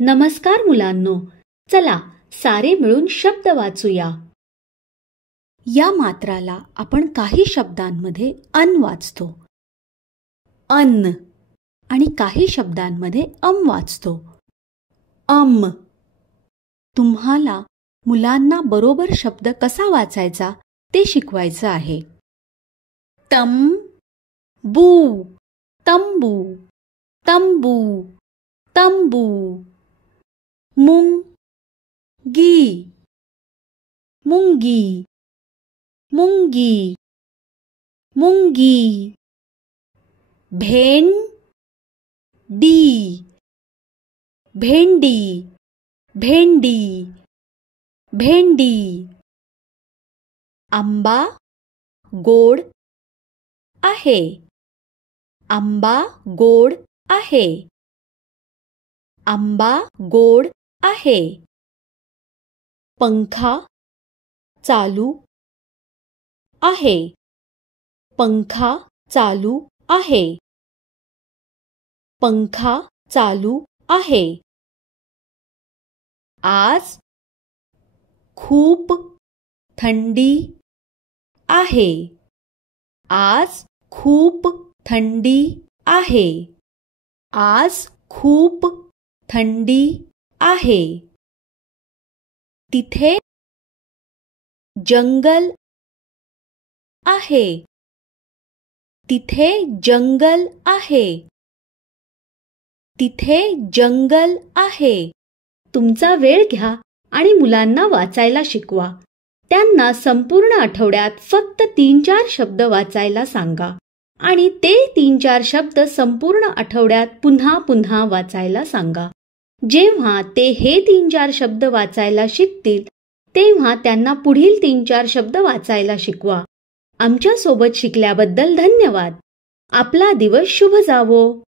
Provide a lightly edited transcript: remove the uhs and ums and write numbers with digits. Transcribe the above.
नमस्कार मुलांनो, चला सारे मिळून शब्द वाचूया. या मात्राला आपण काही शब्दांमध्ये अन वाचतो, अन्न, आणि काही शब्दांमध्ये वाचतो, तुम्हाला मुलांना बरोबर शब्द कसा वाचायचा ते शिकवायचं आहे. तंबू, तंबू, तंबू, तंबू. मुंगी, मुंगी, मुंगी, मुंगी. भेंडी, भेंडी, भेंडी, भेंडी. आंबा गोड आहे, आंबा गोड आहे, आंबा गोड आहे. पंखा चालू आहे, पंखा चालू आहे, पंखा चालू आहे. आज खूप थंडी आहे, आज खूप थंडी आहे, आज खूप थंडी आहे. तिथे जंगल आहे, तिथे जंगल आहे, तिथे जंगल आहे. तुमचा वेळ घ्या आणि मुलांना वाचायला शिकवा. त्यांना संपूर्ण आठवड्यात फक्त 3-4 शब्द वाचायला सांगा आणि ते 3-4 शब्द संपूर्ण आठवड्यात पुन्हा पुन्हा वाचायला सांगा. जेव्हा ते हे 3-4 शब्द वाचायला शिकतील तेव्हा त्यांना पुढील 3-4 शब्द वाचायला शिकवा. आमच्या सोबत शिकल्याबद्दल धन्यवाद. आपला दिवस शुभ जावो.